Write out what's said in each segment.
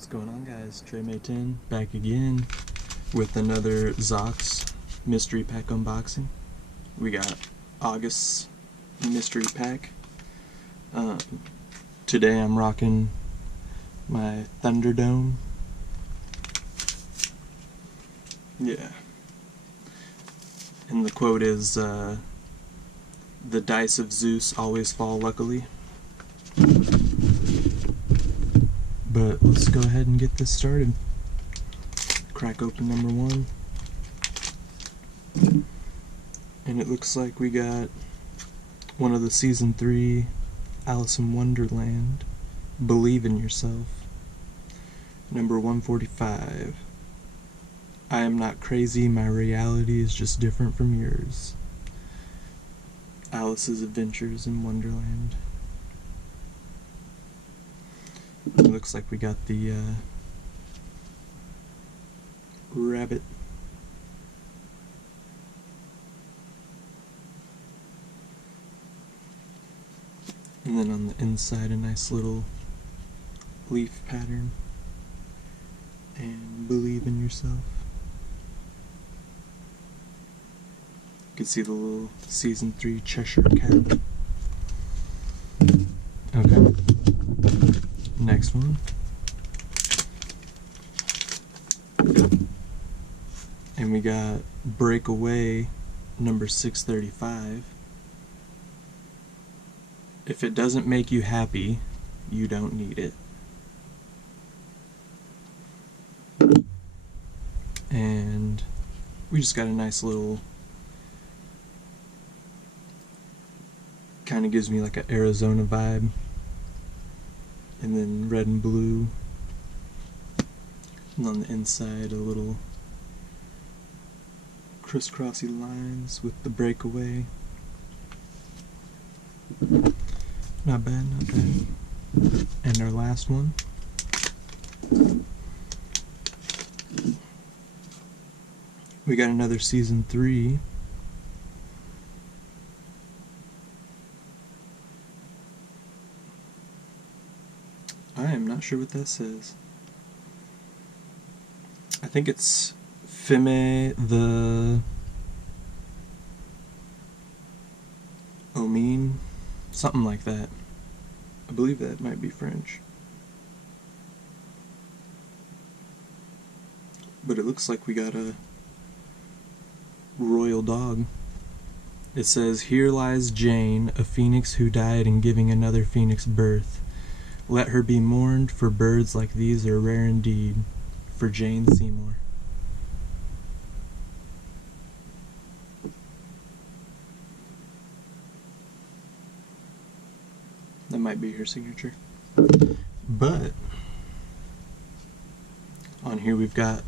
What's going on, guys? Trey May 10 back again with another Zox mystery pack unboxing. We got August's mystery pack. Today I'm rocking my Thunderdome. Yeah. And the quote is, the dice of Zeus always fall luckily. But let's go ahead and get this started. Crack open number 1. And it looks like we got one of the Season 3 Alice in Wonderland, Believe in Yourself. Number 145. I am not crazy, my reality is just different from yours. Alice's Adventures in Wonderland. It looks like we got the rabbit. And then on the inside a nice little leaf pattern. And Believe in Yourself. You can see the little Season 3 Cheshire Cat. Okay. Next one. And we got Breakaway number 635. If it doesn't make you happy, you don't need it. And we just got a nice little, kind of gives me like an Arizona vibe. And then red and blue. And on the inside a little crisscrossy lines with the breakaway. Not bad, not bad. And our last one. We got another Season 3. I am not sure what that says. I think it's Femme the Omine, something like that. I believe that might be French. But it looks like we got a royal dog. It says, "Here lies Jane, a phoenix who died in giving another phoenix birth. Let her be mourned, for birds like these are rare indeed." For Jane Seymour. That might be her signature. But on here we've got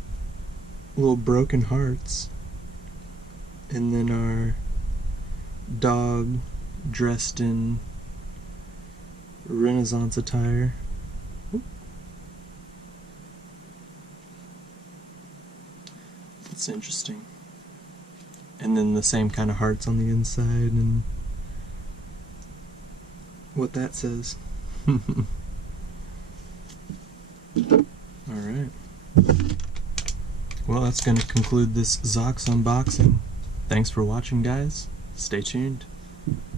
little broken hearts. And then our dog dressed in Renaissance attire. That's interesting. And then the same kind of hearts on the inside and what that says. Alright. Well, that's going to conclude this Zox unboxing. Thanks for watching, guys. Stay tuned.